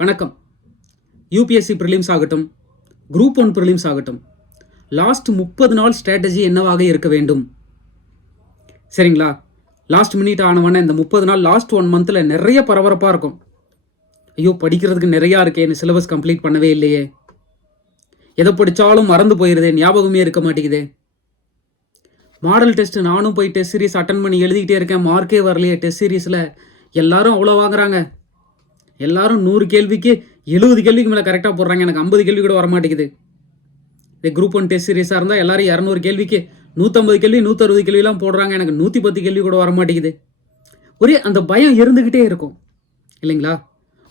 வணக்கம். UPSC prelims ஆகட்டும், group 1 prelims ஆகட்டும், லாஸ்ட் 30 நாள் ஸ்ட்ராட்டஜி என்னவாக இருக்க வேண்டும்? சரிங்களா? லாஸ்ட் மினிட் ஆனவொடனே இந்த 30 நாள் லாஸ்ட் 1 மந்தில் நிறைய பரபரப்பாக இருக்கும். ஐயோ, படிக்கிறதுக்கு நிறையா இருக்கேன்னு சிலபஸ் கம்ப்ளீட் பண்ணவே இல்லையே, எதை படித்தாலும் மறந்து போயிடுது, ஞாபகமே இருக்க மாட்டேங்குது. மாடல் டெஸ்ட்டு நானும் போய் டெஸ்ட் சீரிஸ் அட்டன் பண்ணி எழுதிக்கிட்டே இருக்கேன், மார்க்கே வரலையே. டெஸ்ட் சீரீஸில் எல்லாரும் அவ்வளோ வாங்குறாங்க. எல்லாரும் 100 கேள்விக்கு 70 கேள்விக்கு மேலே கரெக்டாக போடுறாங்க. எனக்கு 50 கேள்வி கூட வரமாட்டேங்குது. இந்த குரூப் 1 டெஸ்ட் சீரிஸாக இருந்தால் எல்லாரும் 200 கேள்விக்கு 150 கேள்வி 160 கேள்விலாம் போடுறாங்க. எனக்கு 110 கேள்வி கூட வரமாட்டேங்குது. ஒரே அந்த பயம் இருந்துக்கிட்டே இருக்கும் இல்லைங்களா?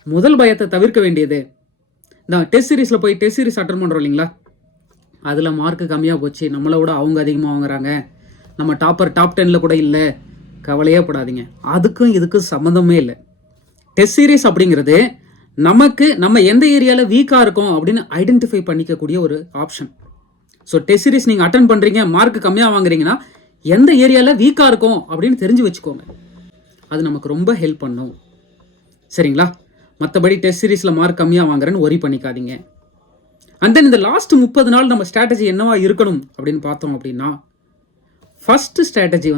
முதல் பயத்தை தவிர்க்க வேண்டியது, இந்த டெஸ்ட் சீரிஸில் போய் டெஸ்ட் சீரிஸ் அட்டன் பண்ணுறோம் இல்லைங்களா, அதில் மார்க்கு கம்மியாக போச்சு, நம்மளை விட அவங்க அதிகமாக வாங்குறாங்க, நம்ம டாப் 10ல் கூட இல்லை, கவலையே படாதீங்க. அதுக்கும் இதுக்கும் சம்மந்தமே இல்லை. டெஸ்ட் சீரிஸ் அப்படிங்கிறது நம்ம எந்த ஏரியாவில் வீக்காக இருக்கோம் அப்படின்னு ஐடென்டிஃபை பண்ணிக்கக்கூடிய ஒரு ஆப்ஷன். ஸோ டெஸ்ட் சீரிஸ் நீங்கள் அட்டன் பண்ணுறீங்க, மார்க் கம்மியாக வாங்குறீங்கன்னா எந்த ஏரியாவில் வீக்காக இருக்கும் அப்படின்னு தெரிஞ்சு வச்சுக்கோங்க. அது நமக்கு ரொம்ப ஹெல்ப் பண்ணும். சரிங்களா? மற்றபடி டெஸ்ட் சீரிஸில் மார்க் கம்மியாக வாங்குறேன்னு ஒரி பண்ணிக்காதீங்க. அண்ட் தென் இந்த லாஸ்ட் 30 நாள் நம்ம ஸ்ட்ராட்டஜி என்னவா இருக்கணும் அப்படின்னு பார்த்தோம் அப்படின்னா, first strategy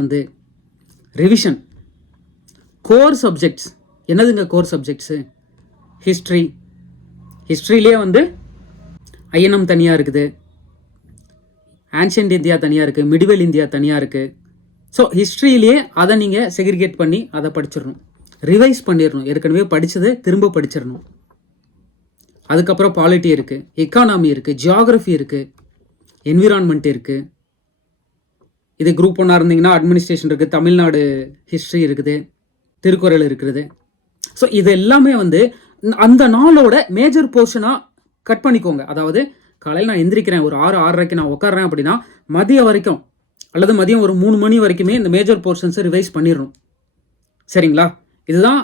revision. Core subjects என்னதுங்க? கோர் சப்ஜெக்ட்ஸு ஹிஸ்ட்ரியிலே ஐஎன்எம் தனியாக இருக்குது, ஆன்ஷியன்ட் இந்தியா தனியாக இருக்குது, மிடிவல் இந்தியா தனியாக இருக்குது. ஸோ ஹிஸ்ட்ரியிலே அதை நீங்கள் செக்ரிகேட் பண்ணி அதை படிச்சிடணும், ரிவைஸ் பண்ணிடணும். ஏற்கனவே படித்தது திரும்ப படிச்சிடணும். அதுக்கப்புறம் பாலிட்டி இருக்குது, எக்கானமி இருக்குது, ஜியாகிரஃபி இருக்குது, என்விரான்மெண்ட் இருக்குது. இது குரூப் 1 இருந்தீங்கன்னா அட்மினிஸ்ட்ரேஷன் இருக்குது, தமிழ்நாடு ஹிஸ்ட்ரி இருக்குது, திருக்குறள் இருக்குது. ஸோ இது எல்லாமே அந்த நாளோட மேஜர் போர்ஷனாக கட் பண்ணிக்கோங்க. அதாவது காலையில் நான் எந்திரிக்கிறேன், ஒரு 6-6:30 நான் உட்காறேன் அப்படின்னா மதியம் வரைக்கும் அல்லது மதியம் ஒரு 3 மணி வரைக்குமே இந்த மேஜர் போர்ஷன்ஸை ரிவைஸ் பண்ணிடணும். சரிங்களா? இதுதான்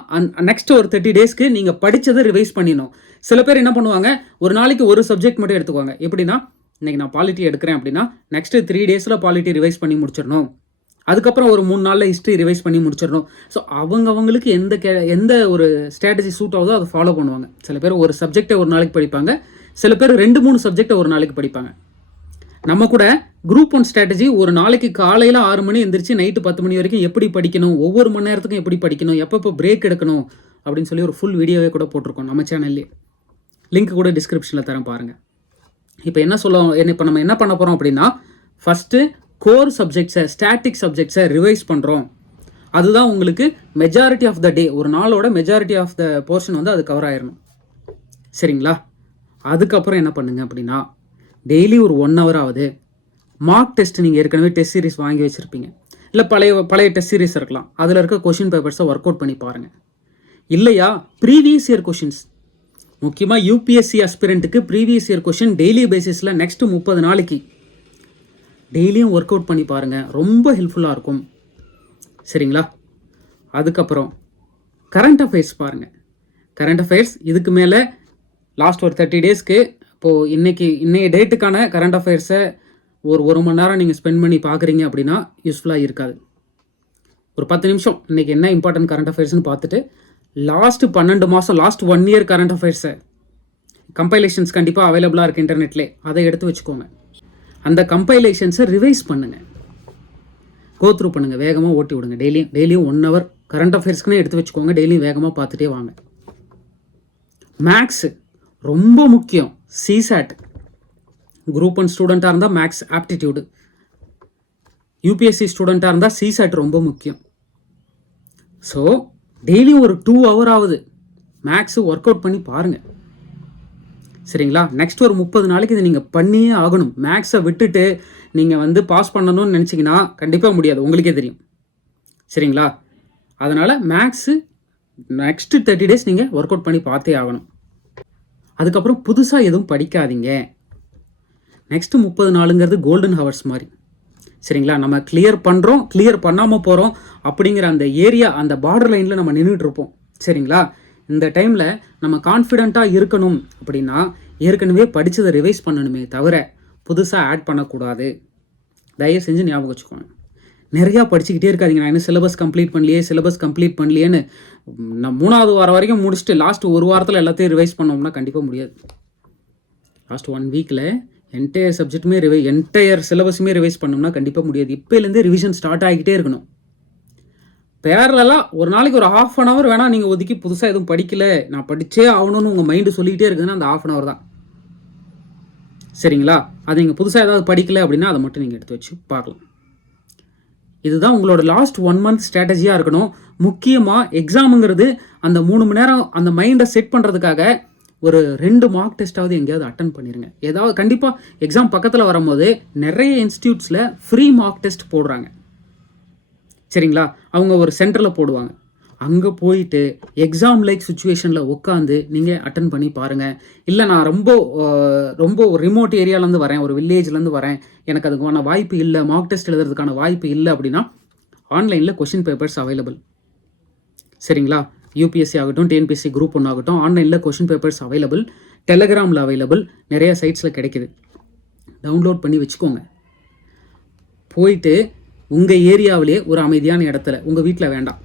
நெக்ஸ்ட் ஒரு 30 டேஸ்க்கு நீங்கள் படித்ததை ரிவைஸ் பண்ணிடணும். சில பேர் என்ன பண்ணுவாங்க, ஒரு நாளைக்கு ஒரு சப்ஜெக்ட் மட்டும் எடுத்துக்குவாங்க. எப்படின்னா, இன்றைக்கி நான் பாலிட்டி எடுக்கிறேன் அப்படின்னா நெக்ஸ்ட்டு 3 டேஸில் பாலிட்டி ரிவைஸ் பண்ணி முடிச்சிடணும். அதுக்கப்புறம் ஒரு 3 நாளில் ஹிஸ்ட்ரி ரிவைஸ் பண்ணி முடிச்சிடணும். ஸோ அவங்களுக்கு எந்த ஒரு ஸ்ட்ராட்டஜி சூட் ஆகுதோ அதை ஃபாலோ பண்ணுவாங்க. சில பேர் ஒரு சப்ஜெக்டை ஒரு நாளைக்கு படிப்பாங்க, சில பேர் 2-3 சப்ஜெக்டை ஒரு நாளைக்கு படிப்பாங்க. நம்ம கூட குரூப் 1 ஸ்ட்ராட்டஜி ஒரு நாளைக்கு காலையில் 6 மணி எந்திரிச்சு நைட்டு 10 மணி வரைக்கும் எப்படி படிக்கணும், ஒவ்வொரு மணி நேரத்துக்கும் எப்படி படிக்கணும், எப்பப்போ பிரேக் எடுக்கணும் அப்படின்னு சொல்லி ஒரு ஃபுல் வீடியோவே கூட போட்டிருக்கோம் நம்ம சேனல்லே. லிங்க் கூட டிஸ்கிரிப்ஷனில் தரேன் பாருங்கள். இப்போ நம்ம என்ன பண்ண போகிறோம் அப்படின்னா, ஃபஸ்ட்டு கோர் சப்ஜெக்ட்ஸை, ஸ்டாட்டிக் சப்ஜெக்ட்ஸை ரிவைஸ் பண்ணுறோம். அதுதான் உங்களுக்கு மெஜாரிட்டி ஆஃப் த டே, ஒரு நாளோட மெஜாரிட்டி ஆஃப் த போர்ஷன் அது கவர் ஆயிடணும். சரிங்களா? அதுக்கப்புறம் என்ன பண்ணுங்க அப்படின்னா, டெய்லி ஒரு 1 hour ஆகுது மார்க் டெஸ்ட். நீங்கள் ஏற்கனவே டெஸ்ட் சீரிஸ் வாங்கி வச்சுருப்பீங்க, இல்லை பழைய டெஸ்ட் சீரிஸ் இருக்கலாம், அதில் இருக்க கொஷின் பேப்பர்ஸை ஒர்க் அவுட் பண்ணி பாருங்கள். இல்லையா, ப்ரீவியஸ் இயர் கொஷின்ஸ், முக்கியமாக யூபிஎஸ்சி அஸ்பிரண்ட்டுக்கு ப்ரீவியஸ் இயர் கொஷின் டெய்லி பேசிஸில் நெக்ஸ்ட் 30 நாளைக்கு டெய்லியும் ஒர்க் அவுட் பண்ணி பாருங்கள், ரொம்ப ஹெல்ப்ஃபுல்லாக இருக்கும். சரிங்களா? அதுக்கப்புறம் கரண்ட் அஃபேர்ஸ் பாருங்கள். கரண்ட் அஃபேர்ஸ் இதுக்கு மேலே லாஸ்ட் ஒரு 30 டேஸ்க்கு இப்போது இன்னைய டேட்டுக்கான கரண்ட் அஃபேர்ஸை ஒரு மணி நேரம் நீங்கள் ஸ்பெண்ட் பண்ணி பார்க்குறீங்க அப்படின்னா யூஸ்ஃபுல்லாக இருக்காது. ஒரு 10 நிமிஷம் இன்றைக்கி என்ன இம்பார்ட்டன்ட் கரண்ட் அஃபேர்ஸ்னு பார்த்துட்டு லாஸ்ட் 12 மாதம் லாஸ்ட் 1 year கரண்ட் அஃபேர்ஸை, கம்பைலேஷன்ஸ் கண்டிப்பாக அவைலபிளாக இருக்குது இன்டர்நெட்லேயே, அதை எடுத்து வச்சுக்கோங்க. அந்த கம்பைலேஷன்ஸை ரிவைஸ் பண்ணுங்கள், கோத்ரூ பண்ணுங்கள், வேகமாக ஓட்டி விடுங்க. டெய்லியும் 1 hour கரண்ட் அஃபேர்ஸ்க்குனே எடுத்து வச்சுக்கோங்க. டெய்லியும் வேகமாக பார்த்துட்டே வாங்க. மேக்ஸு ரொம்ப முக்கியம். சிசாட் குரூப் 1 ஸ்டூடெண்ட்டாக இருந்தால் மேக்ஸ் ஆப்டிடியூடு, யூபிஎஸ்சி ஸ்டூடெண்ட்டாக இருந்தால் சிசாட் ரொம்ப முக்கியம். ஸோ டெய்லியும் ஒரு 2 hour ஆகுது மேக்ஸு ஒர்க் அவுட் பண்ணி பாருங்கள். சரிங்களா? நெக்ஸ்ட் ஒரு 30 நாளைக்கு இதை நீங்கள் பண்ணியே ஆகணும். மேக்ஸை விட்டுட்டு நீங்கள் பாஸ் பண்ணணும்னு நினச்சிங்கன்னா கண்டிப்பாக முடியாது, உங்களுக்கே தெரியும். சரிங்களா? அதனால் மேக்ஸு நெக்ஸ்ட்டு 30 டேஸ் நீங்கள் ஒர்க் அவுட் பண்ணி பார்த்தே ஆகணும். அதுக்கப்புறம் புதுசாக எதுவும் படிக்காதீங்க. நெக்ஸ்ட்டு 30 நாளுங்கிறது கோல்டன் ஹவர்ஸ் மாதிரி. சரிங்களா? நம்ம கிளியர் பண்ணுறோம், கிளியர் பண்ணாமல் போகிறோம் அப்படிங்கிற அந்த ஏரியா, அந்த பார்டர் லைனில் நம்ம நின்றுட்டுருப்போம். சரிங்களா? இந்த டைமில் நம்ம கான்ஃபிடெண்ட்டாக இருக்கணும் அப்படின்னா ஏற்கனவே படித்ததை ரிவைஸ் பண்ணணுமே தவிர புதுசாக ஆட் பண்ணக்கூடாது. தயவு செஞ்சு ஞாபகம் வச்சுக்கோங்க. நிறையா படிச்சுக்கிட்டே இருக்காதிங்க. நான் இன்னும் சிலபஸ் கம்ப்ளீட் பண்ணலையேன்னு நான் 3வது வாரம் வரைக்கும் முடிச்சுட்டு லாஸ்ட் ஒரு வாரத்தில் எல்லாத்தையும் ரிவைஸ் பண்ணோம்னா கண்டிப்பாக முடியாது. லாஸ்ட் 1 வீக்கில் என்டையர் சப்ஜெக்ட்டுமே என்டையர் சிலபஸுமே ரிவைஸ் பண்ணோம்னா கண்டிப்பாக முடியாது. இப்போலேருந்தே ரிவிஷன் ஸ்டார்ட் ஆகிக்கிட்டே இருக்கணும். பேரலாக ஒரு நாளைக்கு ஒரு 1/2 hour வேணால் நீங்கள் ஒதுக்கி புதுசாக எதுவும் படிக்கலை, நான் படித்தே ஆகணும்னு உங்கள் மைண்டு சொல்லிக்கிட்டே இருக்குதுன்னா அந்த 1/2 hour தான். சரிங்களா? அது நீங்கள் புதுசாக ஏதாவது படிக்கலை அப்படின்னா அதை மட்டும் நீங்கள் எடுத்து வச்சு பார்க்கலாம். இதுதான் உங்களோட லாஸ்ட் 1 month ஸ்ட்ராட்டஜியாக இருக்கணும். முக்கியமாக எக்ஸாமுங்கிறது அந்த 3 மணி நேரம் அந்த மைண்டை செட் பண்ணுறதுக்காக ஒரு 2 மார்க் டெஸ்ட்டாவது எங்கேயாவது அட்டன் பண்ணிடுங்க. ஏதாவது கண்டிப்பாக எக்ஸாம் பக்கத்தில் வரும்போது நிறைய இன்ஸ்டியூட்ஸில் ஃப்ரீ மார்க் டெஸ்ட் போடுறாங்க. சரிங்களா? அவங்க ஒரு சென்டரில் போடுவாங்க. அங்கே போயிட்டு எக்ஸாம் லைக் சுச்சுவேஷனில் உட்காந்து நீங்கள் அட்டன் பண்ணி பாருங்கள். இல்லை நான் ரொம்ப ரிமோட் ஏரியாவிலேருந்து வரேன், ஒரு வில்லேஜ்லேருந்து வரேன், எனக்கு அதுக்கான வாய்ப்பு இல்லை, மார்க் டெஸ்ட் எழுதுறதுக்கான வாய்ப்பு இல்லை அப்படின்னா ஆன்லைனில் கொஷின் பேப்பர்ஸ் அவைலபிள். சரிங்களா? யூபிஎஸ்சி ஆகட்டும், டிஎன்பிஎஸ்சி குரூப் 1 ஆகட்டும், ஆன்லைனில் கொஷின் பேப்பர்ஸ் அவைலபிள், டெலகிராமில் அவைலபிள், நிறைய சைட்ஸில் கிடைக்குது. டவுன்லோட் பண்ணி வச்சுக்கோங்க. போயிட்டு உங்கள் ஏரியாவிலே ஒரு அமைதியான இடத்துல, உங்கள் வீட்டில் வேண்டாம்,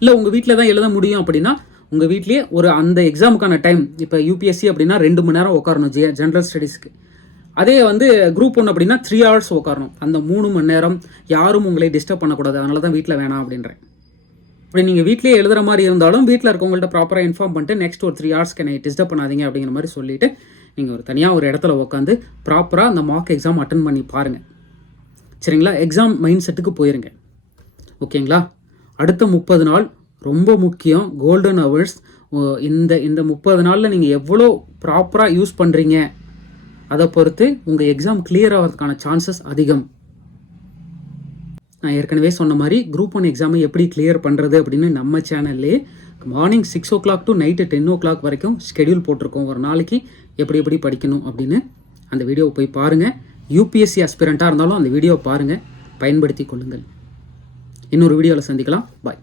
இல்லை உங்கள் வீட்டில் தான் எழுத முடியும் அப்படின்னா உங்கள் வீட்லேயே ஒரு அந்த எக்ஸாமுக்கான டைம், இப்போ யூபிஎஸ்சி அப்படின்னா 2 மணி நேரம் உட்காரணும் ஜென்ரல் ஸ்டடீஸ்க்கு. அதே வந்து குரூப் 1 அப்படின்னா 3 hours உட்காரணும். அந்த 3 மணி நேரம் யாரும் உங்களை டிஸ்டர்ப் பண்ணக்கூடாது. அதனால தான் வீட்டில் வேணாம் அப்படின்றேன். அப்படி நீங்கள் வீட்டிலேயே எழுதுகிற மாதிரி இருந்தாலும் வீட்டில் இருக்கவங்கள்ட்ட ப்ராப்பராக இன்ஃபார்ம் பண்ணிட்டு நெக்ஸ்ட் ஒரு 3 hours என்னை டிஸ்டர்ப் பண்ணாதீங்க அப்படிங்கிற மாதிரி சொல்லிவிட்டு நீங்கள் தனியாக ஒரு இடத்துல உட்காந்து ப்ராப்பராக அந்த மார்க் எக்ஸாம் அட்டன் பண்ணி பாருங்கள். சரிங்களா? எக்ஸாம் மைண்ட் செட்டுக்கு போயிருங்க. ஓகேங்களா? அடுத்த 30 நாள் ரொம்ப முக்கியம், கோல்டன் ஹவர்ஸ். இந்த 30 நாளில் நீங்கள் எவ்வளோ ப்ராப்பராக யூஸ் பண்ணுறீங்க அதை பொறுத்து உங்கள் எக்ஸாம் கிளியர் ஆகிறதுக்கான சான்சஸ் அதிகம். நான் ஏற்கனவே சொன்ன மாதிரி குரூப் 1 எக்ஸாமை எப்படி கிளியர் பண்ணுறது அப்படின்னு நம்ம சேனல்லே morning 6 o'clock to night 10 o'clock வரைக்கும் ஸ்கெடியூல் போட்டிருக்கோம். ஒரு நாளைக்கு எப்படி படிக்கணும் அப்படின்னு அந்த வீடியோவை போய் பாருங்கள். யூபிஎஸ்சி அஸ்பிரண்ட்டாக இருந்தாலும் அந்த வீடியோவை பாருங்கள், பயன்படுத்தி கொள்ளுங்கள். இன்னொரு வீடியோவில் சந்திக்கலாம். பாய்.